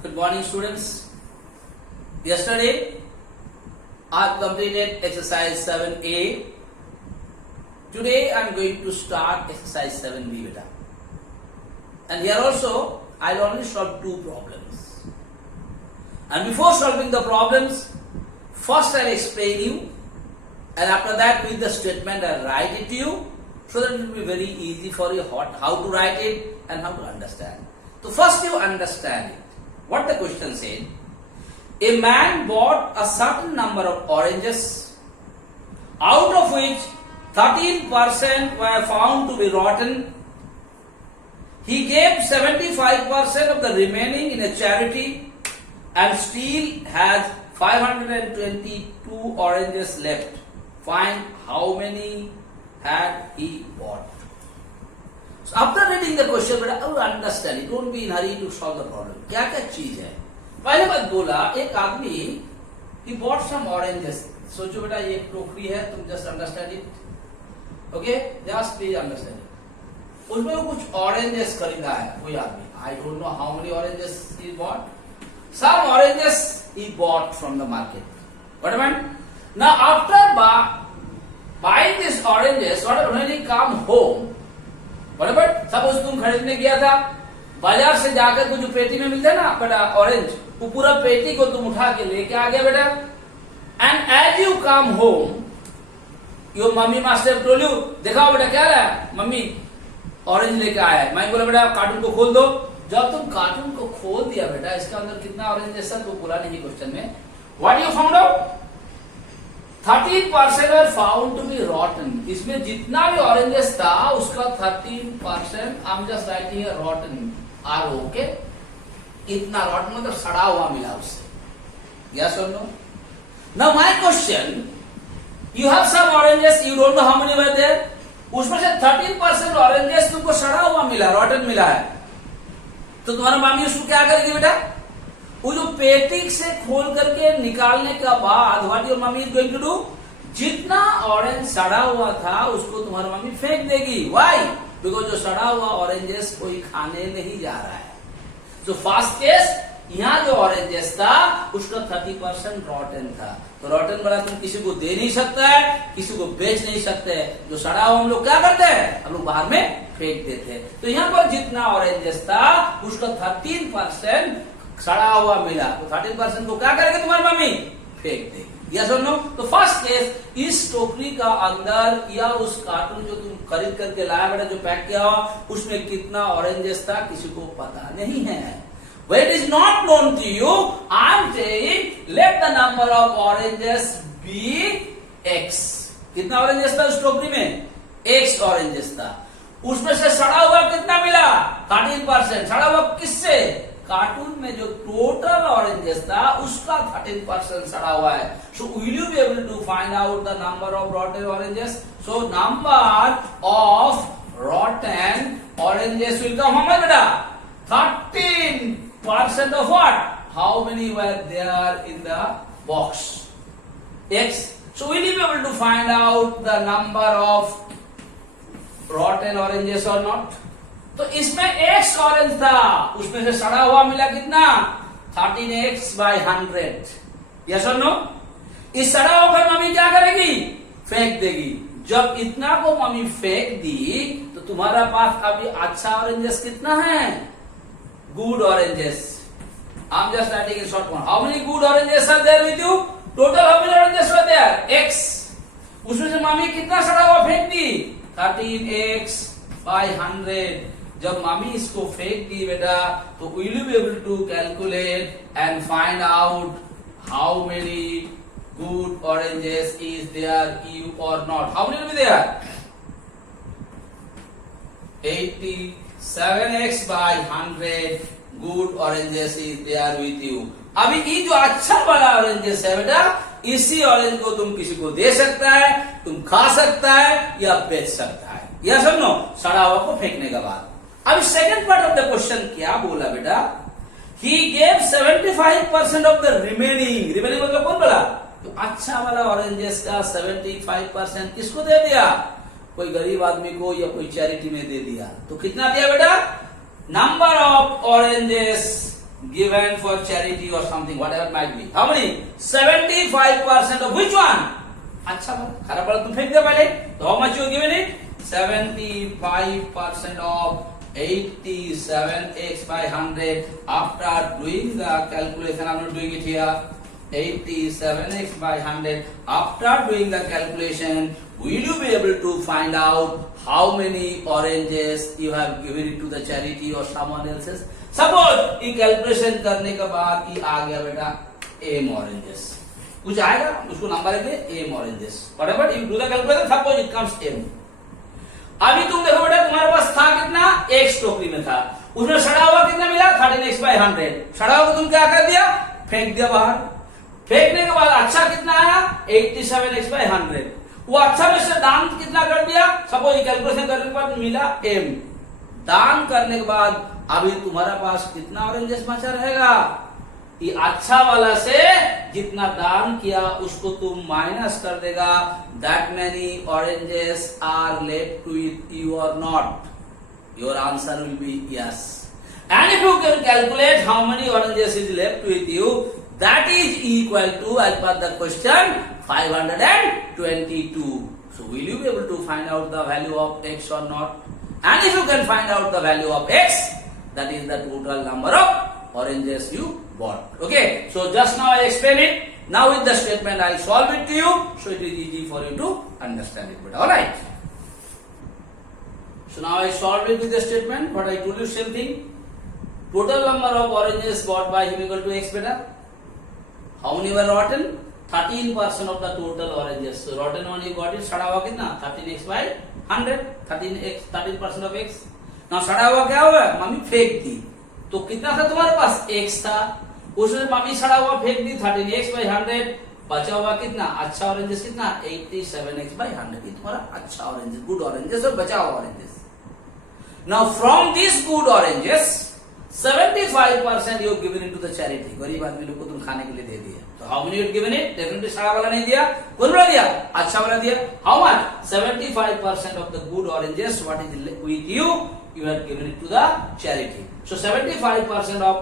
Good morning, students. Yesterday, I have completed exercise 7A. Today, I am going to start exercise 7B, beta. And here also, I will only solve two problems. And before solving the problems, first I will explain you, and after that, with the statement, I will write it to you, so that it will be very easy for you how to write it and how to understand. So first you understand it. What the question said, a man bought a certain number of oranges, out of which 13% were found to be rotten. He gave 75% of the remaining in a charity and still has 522 oranges left. Find how many had he bought. So after reading the question, but I will understand it. Don't be in hurry to solve the problem. क्या क्या चीज है? पहले बात बोला एक आदमी he bought some oranges. सोचो बेटा ये एक टोकरी है, तुम just understand it. Okay, just please understand it. उसमें वो कुछ oranges खरीदा है कोई आदमी. I don't know how many oranges he bought. Some oranges he bought from the market. What happened? Now after buying these oranges, when he come home, बराबर suppose तुम खरीदने गया था बाजार से जाकर को जो पेटी में मिलता है ना बेटा ऑरेंज, वो पूरा पेटी को तुम उठा के लेके आ गया बेटा. And as you come home your mummy must have told you, दिखाओ बेटा क्या है, मम्मी ऑरेंज लेके आया है. मैं बोला बेटा कार्टून को खोल दो. जब तुम कार्टून को खोल दिया बेटा, इसके अंदर कितना ऑरेंज जैसा तो बोला नहीं क्वेश्चन में. What you found out? 13% were found to be rotten. इसमें जितना भी ऑरेंजेस था उसका 13% I'm just writing a rotten ROK. इतना rotten मतलब सड़ा हुआ मिला उससे. Yes or no? Now my question, you have some oranges, you don't know how many were there. उसमें से 13% ऑरेंजेस तुमको सड़ा हुआ मिला, rotten मिला है. तो तुम्हारा मामी उसको क्या करेगी बेटा? वो जो पेटी से खोल करके निकालने का बाद what your mummy is going to do, जितना ऑरेंज सड़ा हुआ था उसको तुम्हारी मम्मी फेंक देगी. व्हाई? बिकॉज जो सड़ा हुआ ऑरेंजेस कोई खाने नहीं जा रहा है. तो फर्स्ट केस यहाँ जो ऑरेंजेस था उसका 30% रॉटन था. तो रॉटन वाला तुम किसी को दे नहीं सकता है, किसी को बेच नहीं सकते. जो सड़ा हुआ हम लोग क्या करते हैं, हम लोग बाहर में फेंक देते हैं. तो यहाँ पर जितना ऑरेंजेस था उसका 13% सड़ा हुआ मिला. तो 13% को क्या करेगा तुम्हारी मम्मी? फेंक देगी. यस और नो? तो फर्स्ट केस, इस टोकरी का अंदर या उस कार्टून जो तुम खरीद करके लाया बेटा, जो पैक किया हुआ, उसमें कितना ऑरेंजेस था किसी को पता नहीं है. When it is not known to you, I am saying let the number of oranges be X. कितना ऑरेंजेस था उस टोकरी में? X ऑरेंजेस था. उसमें से सड़ा हुआ कितना मिला? 13%. सड़ा हुआ किससे? कार्टून में जो टोटल ऑरेंजेस था उसका 13% सड़ा हुआ है. So will you be able to find out the number of rotten oranges? So number of rotten oranges will come how much बेटा? 13% of what? How many were there in the box? X. So will you be able to find out the number of rotten oranges or not? तो इसमें X orange था, उसमें से सड़ा हुआ मिला कितना? 13x by 100. यस और नो? इस सड़ा हुआ पर मम्मी क्या करेगी? फेंक देगी. जब इतना को मम्मी फेंक दी तो तुम्हारा पास अभी अच्छा ऑरेंजेस कितना है? Good oranges. I am just writing in short form. How many good oranges are there with you? Total how many oranges were there? X. उसमें से मम्मी कितना सड़ा हुआ फेंक दी? 13x by 100. जब मामी इसको फेंक दी बेटा, तो will you be able to calculate and find out how many good oranges is there you or not? How many will be there? 87x by 100 good oranges is there with you. अभी ये जो अच्छा वाला oranges है बेटा, इसी orange को तुम किसी को दे सकता है, तुम खा सकता है या बेच सकता है. यस और नो? सड़ा हुआ को फेंकने के बाद. अब second part of the question क्या बोला बेटा? He gave 75% of the remaining. Remaining मतलब कौन बोला? तो अच्छा वाला ऑरेंजेस का 75% किसको दे दिया? कोई गरीब आदमी को या कोई चैरिटी में दे दिया. तो कितना दिया बेटा? number of oranges given for charity or something, whatever it might be. How many? 75% of which one? अच्छा वाला, खराब वाला तुम फेंक दे पहले. So how much you given it? 75% of 87x by 100. After doing the calculation, I'm not doing it here. 87x by 100. After doing the calculation, will you be able to find out how many oranges you have given it to the charity or someone else's? Suppose ये calculation करने के बाद ये आ गया बेटा m oranges. कुछ आएगा उसको नंबर लिखिए m oranges. Whatever you do the calculation, suppose it comes m. अभी तुम देखो बेटा तुम्हारे पास था कितना, x टोकरी में था, उसमें सड़ा हुआ कितना मिला 13x by 100. सड़ा हुआ तुम क्या कर दिया, फेंक दिया बाहर. फेंकने के बाद अच्छा कितना आया 87x by 100. वो अच्छा में से दान कितना कर दिया, सपोज कैलकुलेशन करने के बाद मिला m. दान करने के बाद अभी तुम्हारा पास कितना ऑरेंजेस बचा रहेगा, ये अच्छा वाला से जितना दान किया उसको तुम माइनस कर देगा. That many oranges are left with you or not. Your answer will be yes. And if you can calculate how many oranges is left with you, that is equal to, as per the question, 522. So will you be able to find out the value of x or not? And if you can find out the value of x, that is the total number of oranges you bought. Okay, so just now I explained it. Now with the statement I will solve it to you, so it is easy for you to understand it better. Alright. So now I solved it with the statement. What I told you, same thing. Total number of oranges bought by him equal to x better. How many were rotten? 13% of the total oranges. So rotten one you got it. सड़ा हुआ कितना? 13x by 100. 13% of x. Now सड़ा हुआ क्या हुआ? Mummy फेंक दी. तो कितना था तुम्हारे पास? x था. उसमें मम्मी सड़ा हुआ फेंक दी 13x by 100. बचा हुआ कितना? अच्छा ऑरेंजेस कितना? 87x by 100. ये तुम्हारा अच्छा ऑरेंजेस, गुड ऑरेंजेस और बचा हुआ oranges. Now from these good oranges, 75% you have given it to the charity. गरीब आदमी लोग को तुम खाने के लिए दे दिया. तो how many you have given it? Definitely सड़ा वाला नहीं दिया. कौन वाला दिया? अच्छा वाला दिया. How much? 75% of the good oranges what is with you, you have given it to the charity. So 75% of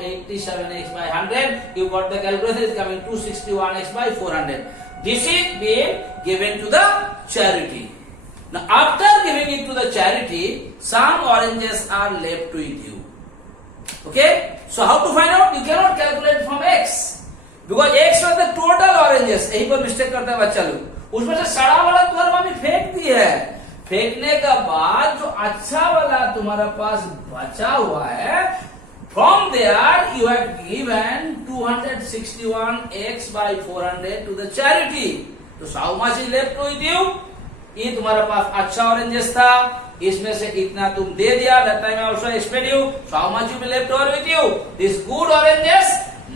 87x by 100, you got the calculation is coming 261x by 400. This is being given to the charity. Now after giving it to the charity, some oranges are left with you. Okay, so how to find out? You cannot calculate from x because x was the total oranges. यही पर mistake करता है बच्चा लोग. उसमें से सड़ा वाला तुम्हारा मम्मी फेंक दी है. फेंकने का बाद जो अच्छा वाला तुम्हारा पास बचा हुआ है, from there you have given 261x by 400 to the charity. तो how much is left with you? ये तुम्हारा पास अच्छा ऑरेंजेस था, इसमें से इतना तुम दे दिया. That time I also explained you. So how much you will left over with you? This good oranges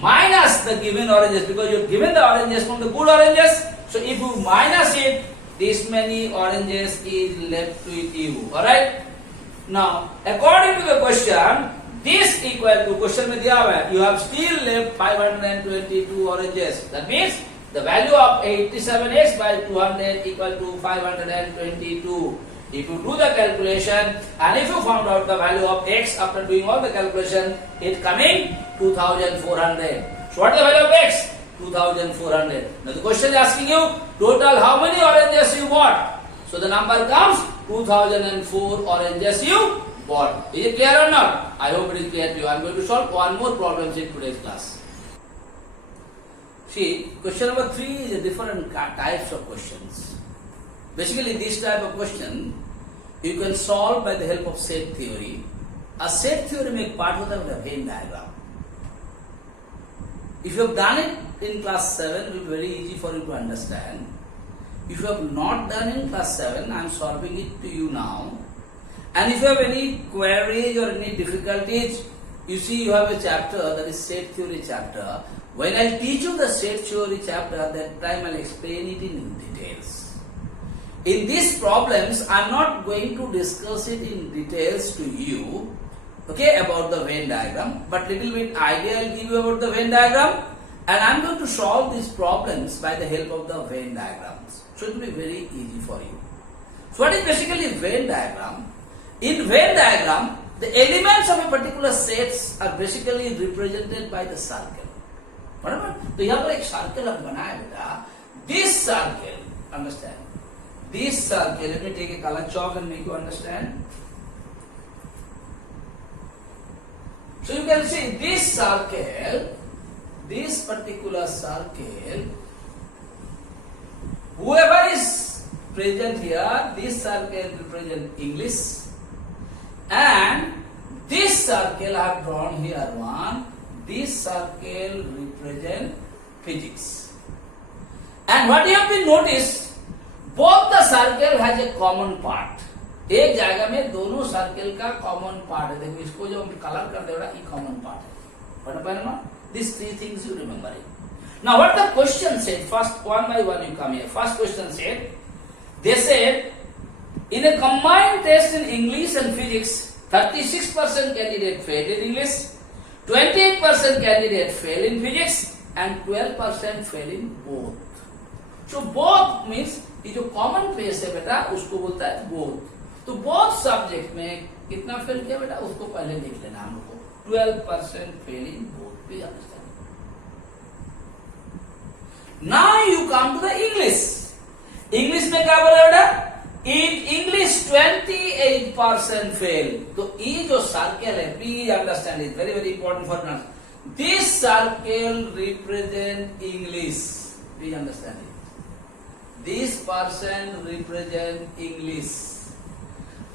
minus the given oranges, because you have given the oranges from the good oranges. So if you minus it, this many oranges is left with you. Alright. Now according to the question, this equal to question में दिया हुआ है, you have still left 522 oranges. That means the value of 87x by 200 equal to 522. If you do the calculation and if you found out the value of x after doing all the calculation, it coming 2400. So what is the value of x? 2400. Now the question is asking you total how many oranges you bought. So the number comes 2004 oranges you bought. Is it clear or not? I hope it is clear to you. I am going to solve one more problem in today's class. See, question number 3 is a different types of questions. Basically, this type of question you can solve by the help of set theory. A set theory में एक part होता है Venn diagram. If you have done it in class 7, it will be very easy for you to understand. If you have not done in class 7, I am solving it to you now. And if you have any queries or any difficulties, you see you have a chapter that is set theory chapter. When I teach you the set theory chapter, that time I will explain it in details. In these problems, I am not going to discuss it in details to you, okay, about the Venn diagram, but little bit idea I will give you about the Venn diagram, and I am going to solve these problems by the help of the Venn diagrams. So it will be very easy for you. So what is basically Venn diagram? In Venn diagram, the elements of a particular sets are basically represented by the circle. बराबर? तो यहाँ पर एक circle हम बनाए बेटा. This circle, understand? This circle, let me take a color chalk and make you understand. So you can see this circle, this particular circle, whoever is present here, this circle represent English, and this circle I have drawn here one, this circle represent physics. And what you have been noticed, both the circle has a common part. एक जगह में दोनों circle का common part है. देखो इसको जो हम कलर कर देगा ये कॉमन पार्ट है. पढ़ पाए ना? These three things you remember it. Now what the question said, first one by one you come here. First question said, they said in a combined test in English and physics, 36% candidate failed in English, 28% candidate failed in physics, and 12% failed in both. So both means ये जो common face है बेटा उसको बोलता है both. तो both subject में कितना फेल किया बेटा उसको पहले देख लेना हम लोग को. 12% fail in both. Please understand. Now you come to the English. English में क्या बोला बेटा? In English 28% fail. तो ये जो सर्कल है, please understand it, very very important for us. This circle represent English. Please understand it. This person represent English.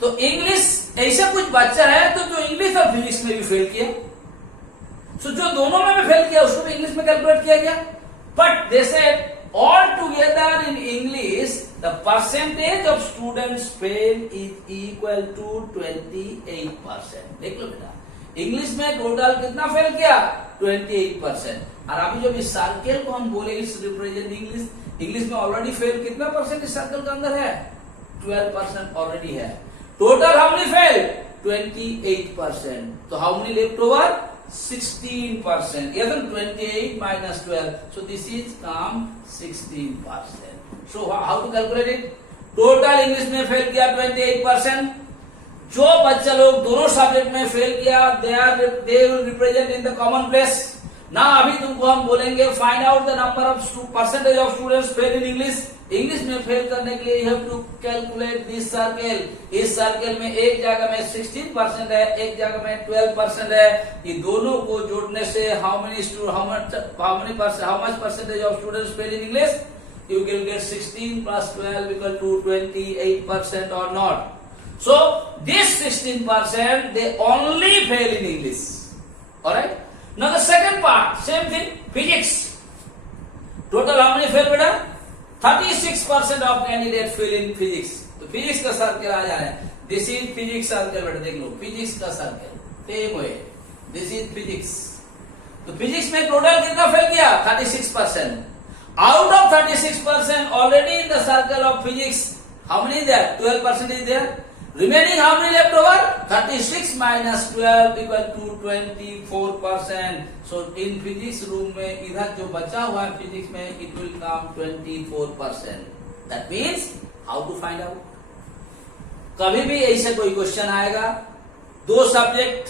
तो English ऐसा कुछ बच्चा है तो जो इंग्लिश और फिजिक्स में भी फेल किया, सो जो दोनों में भी फेल किया उसको भी इंग्लिश में कैलकुलेट किया गया. But they said all together in English the percentage of students fail is equal to 28%. देख लो बेटा, इंग्लिश में टोटल कितना फेल किया? 28%. और अभी जब इस सर्कल को हम बोले इस रिप्रेजेंट इंग्लिश, इंग्लिश में ऑलरेडी फेल कितना परसेंट इस सर्कल के अंदर है? 12% ऑलरेडी है. Total how many fail? 28%. तो how many left over? 16%. Yes, 28 minus 12. So this is come 16%. So how to calculate it? Total English में फेल किया 28%. जो बच्चा लोग दोनों सब्जेक्ट में फेल किया they will represent in the common place. ना अभी तुमको हम बोलेंगे find out the number of percentage of students fail in English. English में फेल करने के लिए you have to calculate this circle. इस सर्कल में एक जगह में 16% है, एक जगह में 12% है. ये दोनों को जोड़ने से how much percentage of students fail in English? You will get 16 plus 12 equal to 28% or not. So this 16% they only fail in English. All right. Now the second part, same thing, physics. Total how many fail बेटा? 36% of candidate fail in physics. तो physics का circle आ जा रहा है. This is physics circle बेटा, देख लो physics का circle. Same way. This is physics. तो physics में टोटल कितना फेल किया? 36%. Out of 36% already in the circle of physics, how many is there? 12% is there. Remaining how many left over? 36 minus 12 equal to 24%. So in physics room में इधर जो बचा हुआ है physics में it will come 24%. That means how to find out? कभी भी ऐसे कोई क्वेश्चन आएगा, दो सब्जेक्ट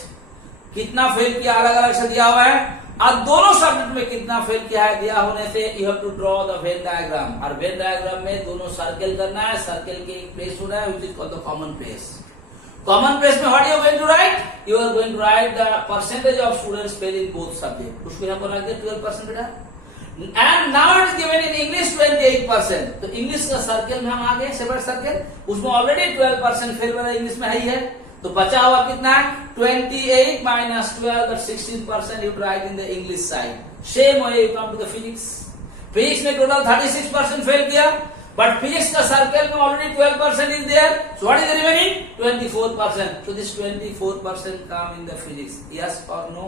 कितना फेल किया अलग अलग से दिया हुआ है, और दोनों सब्जेक्ट में कितना फेल किया है दिया होने से you have to draw the Venn diagram. और वेन डायग्राम में दोनों सर्कल करना है, सर्कल के एक प्लेस होना है which is called the common place. Common place में what you are going to write? You are going to write the percentage of students fail in both subject. उसको यहां पर रख दिया 12% बेटा. And now it is given in English 28%. तो English का circle में हम आ गए, सेपरेट सर्कल, उसमें ऑलरेडी 12% फेल वाला इंग्लिश में है. तो बचा हुआ कितना है? 28 minus 12, that's 16% you write in the English side. Same way you come to the physics. Physics में total 36% फेल किया, but physics का सर्कल में already 12% is there. So what is the remaining? 24%. So this 24% come in the physics. Yes or no?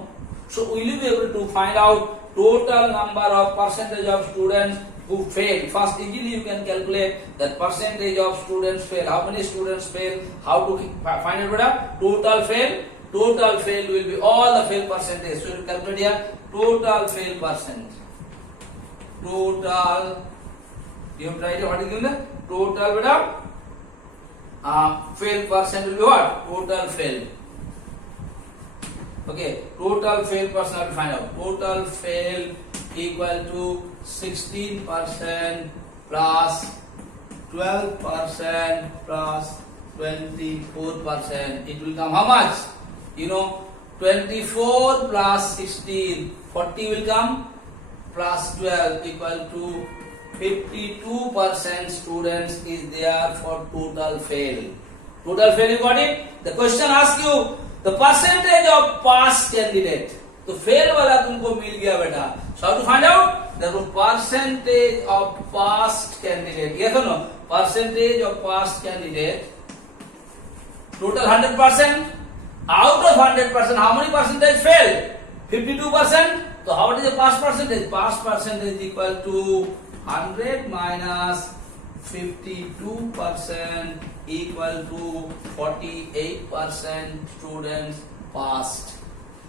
So will you be able to find out total number of percentage of students who fail? First, easily you can calculate that percentage of students fail. How many students fail? How to find it? Total fail. Total fail will be all the fail percentage. So you calculate here total fail percent. Total. You have tried what is given? Total fail percent will be what? Total fail. Okay, total fail person have to find out. Total fail equal to 16% plus 12% plus 24%. It will come how much? 24 plus 16, 40 will come, plus 12 equal to 52% students is there for total fail. Total fail, you got it? The question asks you the percentage of past candidate. तो fail वाला तुमको मिल गया बेटा. So how to find out? The percentage of past candidate. Yes or no? Percentage of past candidate. Total 100%. Out of 100%, how many percentage fail? 52%. So how is the past percentage? Past percentage equal to 100 minus 52% equal to 48% students passed.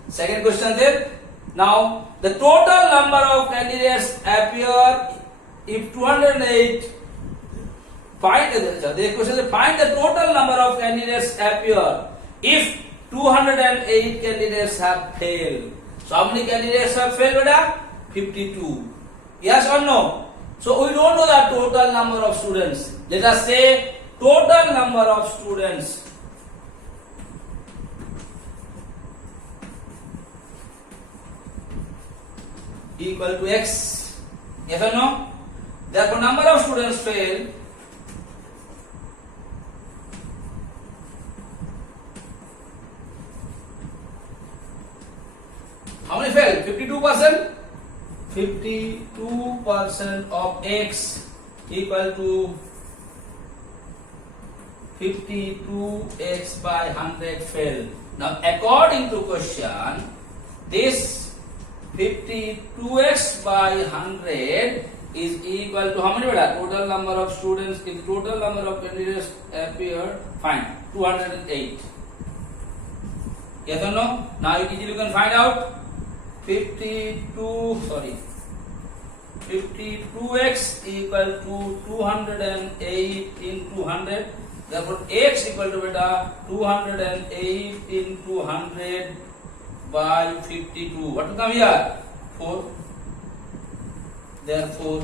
Second question there. Now the total number of candidates appear if 208. Find the question is find the total number of candidates appear if 208 candidates have failed. So how many candidates have failed, beta? 52. Yes or no? So we don't know the total number of students. Let us say total number of students equal to X. Yes or no? Therefore number of students fail how many fail? 52%. 52% of X equal to 52x by 100 fail. Now according to question, this 52x by 100 is equal to how many? Total number of students, if the total number of candidates appear, fine, 208. Yes or no? Now you can find out 52x equal to 208 into 100. Therefore x equal to 208 into 100 by 52. What will come here? 4. Therefore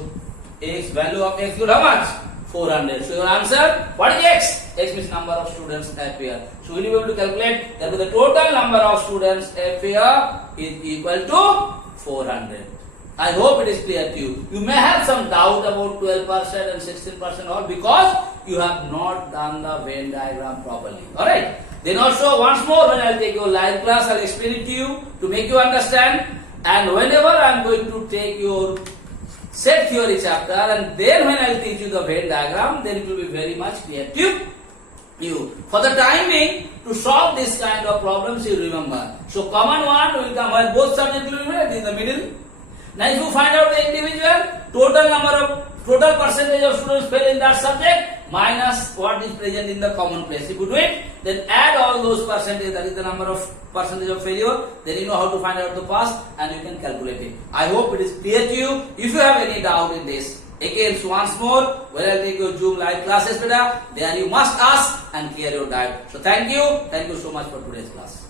x value of x is how much? 400. So your answer, what is x? X means number of students appear. So we will be able to calculate that the total number of students appear is equal to 400. I hope it is clear to you. You may have some doubt about 12% and 16% all because you have not done the Venn diagram properly. Alright. Then also once more when I will take your live class, I will explain it to you to make you understand. And whenever I am going to take your set theory chapter and then when I will teach you the Venn diagram, then it will be very much clear to you. For the time being, to solve this kind of problems, you remember. So common one will come where both subjects will be in the middle. Now if you find out the individual, total percentage of students fail in that subject minus what is present in the common place. If you do it, then add all those percentages, that is the number of percentage of failure, then you know how to find out the pass and you can calculate it. I hope it is clear to you. If you have any doubt in this, again once more, when I take your Zoom live classes, there you must ask and clear your doubt. So thank you so much for today's class.